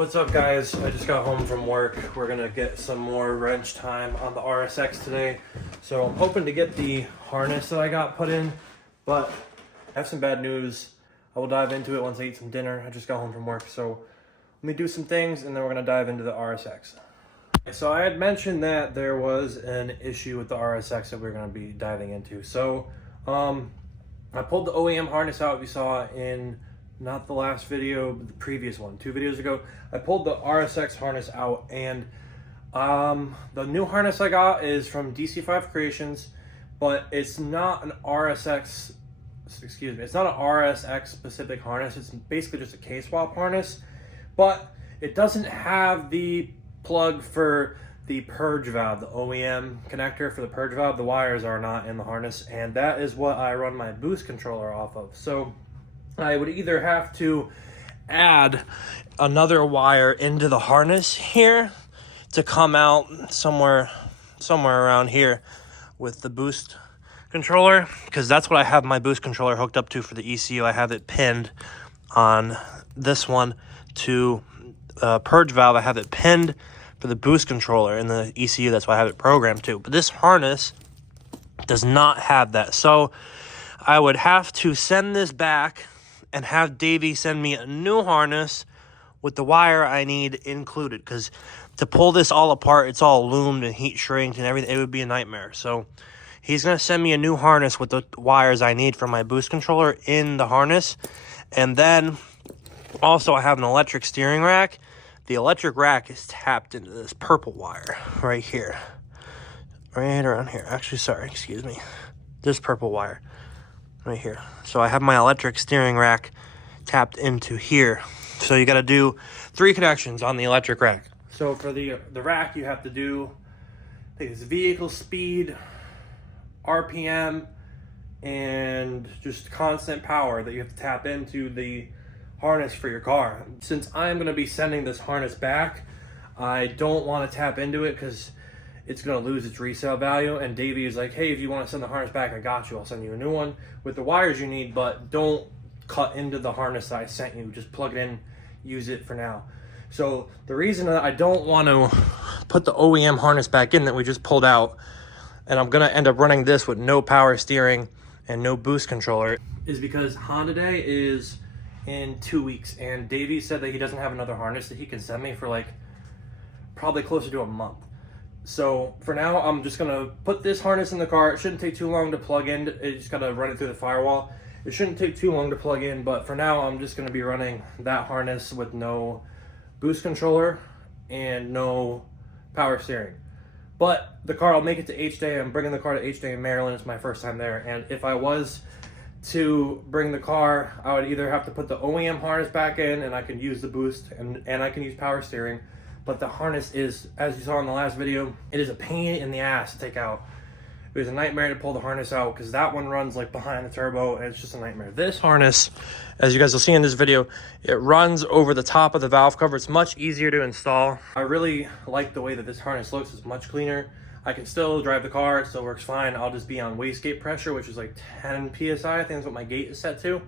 What's up, guys? I just got home from work. We're gonna get some more wrench time on the RSX today. So I'm hoping to get the harness that I got put in, but I have some bad news. I will dive into it once I eat some dinner. I just got home from work, so let me do some things and then we're gonna dive into the RSX. So I had mentioned that there was an issue with the RSX that we're gonna be diving into. So I pulled the OEM harness out. You saw in not the last video, but the previous one, 2 videos ago. I pulled the RSX harness out, and the new harness I got is from DC5 Creations, but it's not an RSX, excuse me, it's not an RSX specific harness. It's basically just a K-swap harness, but it doesn't have the plug for the purge valve, the OEM connector for the purge valve. The wires are not in the harness, and that is what I run my boost controller off of. So I would either have to add another wire into the harness here to come out somewhere around here with the boost controller, because that's what I have my boost controller hooked up to for the ECU. I have it pinned on this one to purge valve. I have it pinned for the boost controller in the ECU. That's why I have it programmed to. But this harness does not have that. So I would have to send this back and have Davey send me a new harness with the wire I need included, because to pull this all apart, it's all loomed and heat shrinked and everything. It would be a nightmare. So he's going to send me a new harness with the wires I need for my boost controller in the harness. And then also I have an electric steering rack. The electric rack is tapped into this purple wire right here. Right around here. Actually, sorry, excuse me. This purple wire right here. So I have my electric steering rack tapped into here. So you got to do 3 connections on the electric rack. So for the rack, you have to do, I think it's vehicle speed, RPM, and just constant power that you have to tap into the harness for your car. Since I'm going to be sending this harness back, I don't want to tap into it because it's going to lose its resale value. And Davey is like, hey, if you want to send the harness back, I got you. I'll send you a new one with the wires you need, but don't cut into the harness that I sent you. Just plug it in, use it for now. So the reason that I don't want to put the OEM harness back in that we just pulled out, and I'm going to end up running this with no power steering and no boost controller, is because Honda Day is in 2 weeks, and Davey said that he doesn't have another harness that he can send me for like probably closer to a month. So for now, I'm just gonna put this harness in the car. It shouldn't take too long to plug in. You just gotta run it through the firewall. It shouldn't take too long to plug in, but for now, I'm just gonna be running that harness with no boost controller and no power steering. But the car, I'll make it to hday. I'm bringing the car to hday in Maryland. It's my first time there, and if I was to bring the car, I would either have to put the OEM harness back in, and I can use the boost, and I can use power steering. But the harness is, as you saw in the last video, it is a pain in the ass to take out. It was a nightmare to pull the harness out because that one runs like behind the turbo, and it's just a nightmare. This harness, as you guys will see in this video, it runs over the top of the valve cover. It's much easier to install. I really like the way that this harness looks. It's much cleaner. I can still drive the car. It still works fine. I'll just be on wastegate pressure, which is like 10 PSI. I think that's what my gate is set to.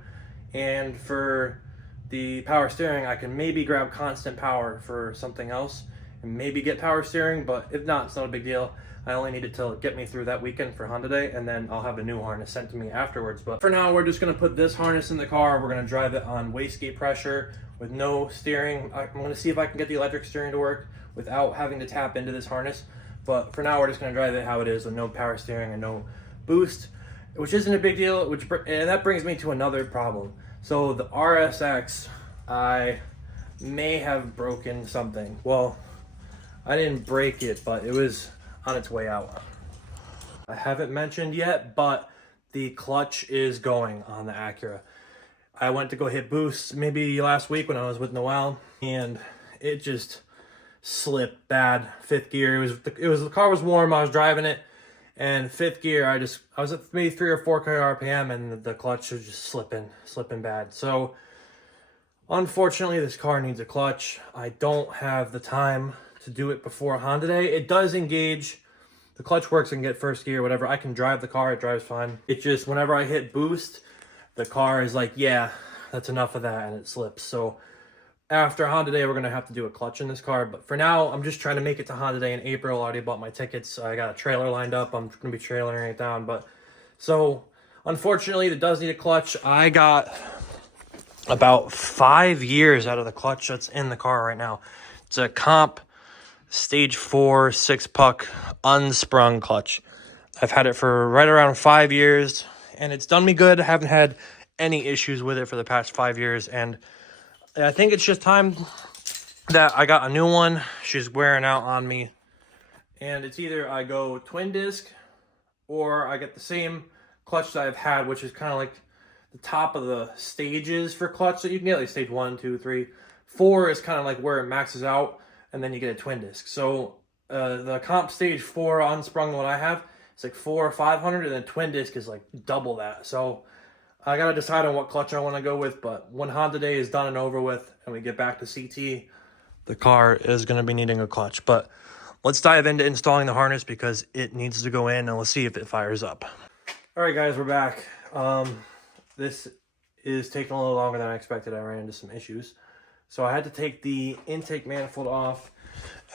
And for the power steering, I can maybe grab constant power for something else and maybe get power steering, but if not, it's not a big deal. I only need it to get me through that weekend for Honda Day, and then I'll have a new harness sent to me afterwards. But for now, we're just gonna put this harness in the car. We're gonna drive it on wastegate pressure with no steering. I'm gonna see if I can get the electric steering to work without having to tap into this harness. But for now, we're just gonna drive it how it is with no power steering and no boost, which isn't a big deal, and that brings me to another problem. So the RSX, I may have broken something. Well, I didn't break it, but it was on its way out. I haven't mentioned yet, but the clutch is going on the Acura. I went to go hit boost maybe last week when I was with Noel, and it just slipped bad. 5th gear. The car was warm. I was driving it, and 5th gear, I was at maybe 3 or 4 RPM, and the clutch was just slipping bad. So unfortunately, this car needs a clutch. I don't have the time to do it before Honda Day. It does engage. The clutch works and get 1st gear, whatever. I can drive the car. It drives fine. It just, whenever I hit boost, the car is like, yeah, that's enough of that, and it slips. So after Honda Day, we're going to have to do a clutch in this car. But for now, I'm just trying to make it to Honda Day in April. I already bought my tickets. I got a trailer lined up. I'm going to be trailering it down. But so, unfortunately, it does need a clutch. I got about 5 years out of the clutch that's in the car right now. It's a Comp Stage 4 6-puck unsprung clutch. I've had it for right around 5 years, and it's done me good. I haven't had any issues with it for the past 5 years, and I think it's just time that I got a new one. She's wearing out on me, and it's either I go twin disc or I get the same clutch that I've had, which is kind of like the top of the stages for clutch that you can get, like stage 1, 2, 3. 4 is kind of like where it maxes out, and then you get a twin disc. So the Comp Stage 4 unsprung one I have, it's like 400 or 500, and then twin disc is like double that. So I gotta decide on what clutch I want to go with. But when Honda Day is done and over with, and we get back to CT, the car is gonna be needing a clutch. But let's dive into installing the harness because it needs to go in, and let's see if it fires up. All right, guys, we're back. This is taking a little longer than I expected. I ran into some issues. So I had to take the intake manifold off.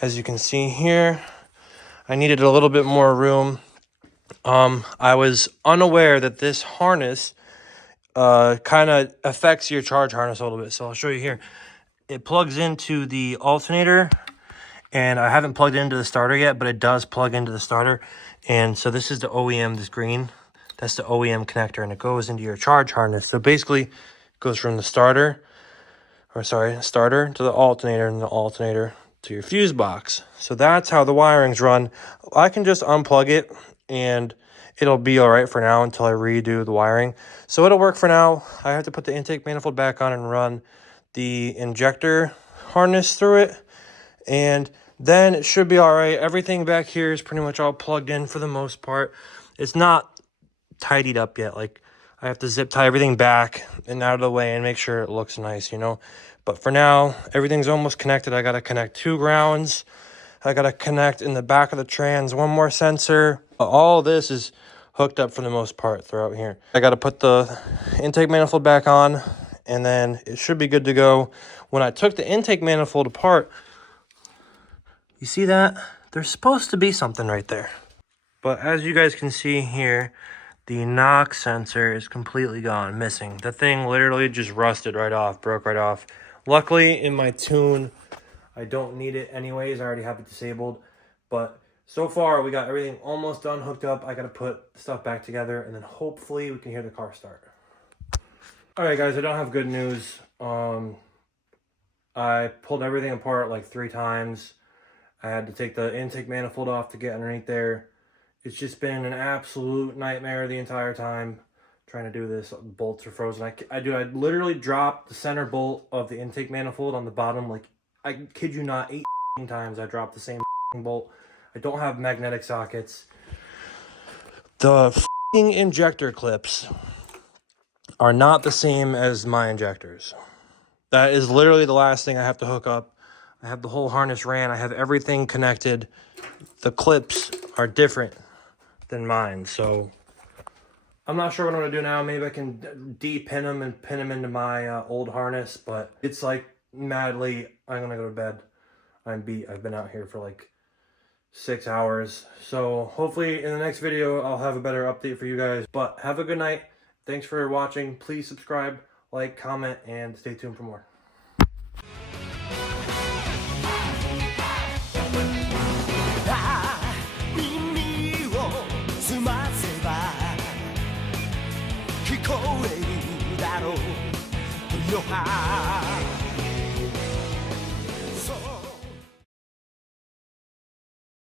As you can see here, I needed a little bit more room. I was unaware that this harness kind of affects your charge harness a little bit. So I'll show you here. It plugs into the alternator, and I haven't plugged it into the starter yet, but it does plug into the starter. And so this is the OEM, this green. That's the OEM connector, and it goes into your charge harness. So basically, it goes from the starter to the alternator, and the alternator to your fuse box. So that's how the wiring's run. I can just unplug it, and it'll be all right for now until I redo the wiring. So it'll work for now. I have to put the intake manifold back on and run the injector harness through it, and then it should be all right. Everything back here is pretty much all plugged in for the most part. It's not tidied up yet. Like, I have to zip tie everything back and out of the way and make sure it looks nice, you know. But for now, everything's almost connected. I got to connect 2 grounds. I got to connect in the back of the trans 1 more sensor. All this is hooked up for the most part throughout here. I got to put the intake manifold back on, and then it should be good to go. When I took the intake manifold apart, you see that? There's supposed to be something right there. But as you guys can see here, the knock sensor is completely gone, missing. The thing literally just rusted right off, broke right off. Luckily, in my tune, I don't need it anyways. I already have it disabled. But so far, we got everything almost done, hooked up. I got to put stuff back together, and then hopefully we can hear the car start. All right, guys, I don't have good news. I pulled everything apart like 3 times. I had to take the intake manifold off to get underneath there. It's just been an absolute nightmare the entire time trying to do this. Bolts are frozen. I literally dropped the center bolt of the intake manifold on the bottom. Like, I kid you not, 8 times I dropped the same bolt. I don't have magnetic sockets. The injector clips are not the same as my injectors. That is literally the last thing I have to hook up. I have the whole harness ran. I have everything connected. The clips are different than mine, so I'm not sure what I'm gonna do now. Maybe I can de-pin them and pin them into my old harness, but it's like mad late. I'm gonna go to bed. I'm beat. I've been out here for like 6 hours, so hopefully in the next video I'll have a better update for you guys. But have a good night. Thanks for watching. Please subscribe, like, comment, and stay tuned for more. Yo,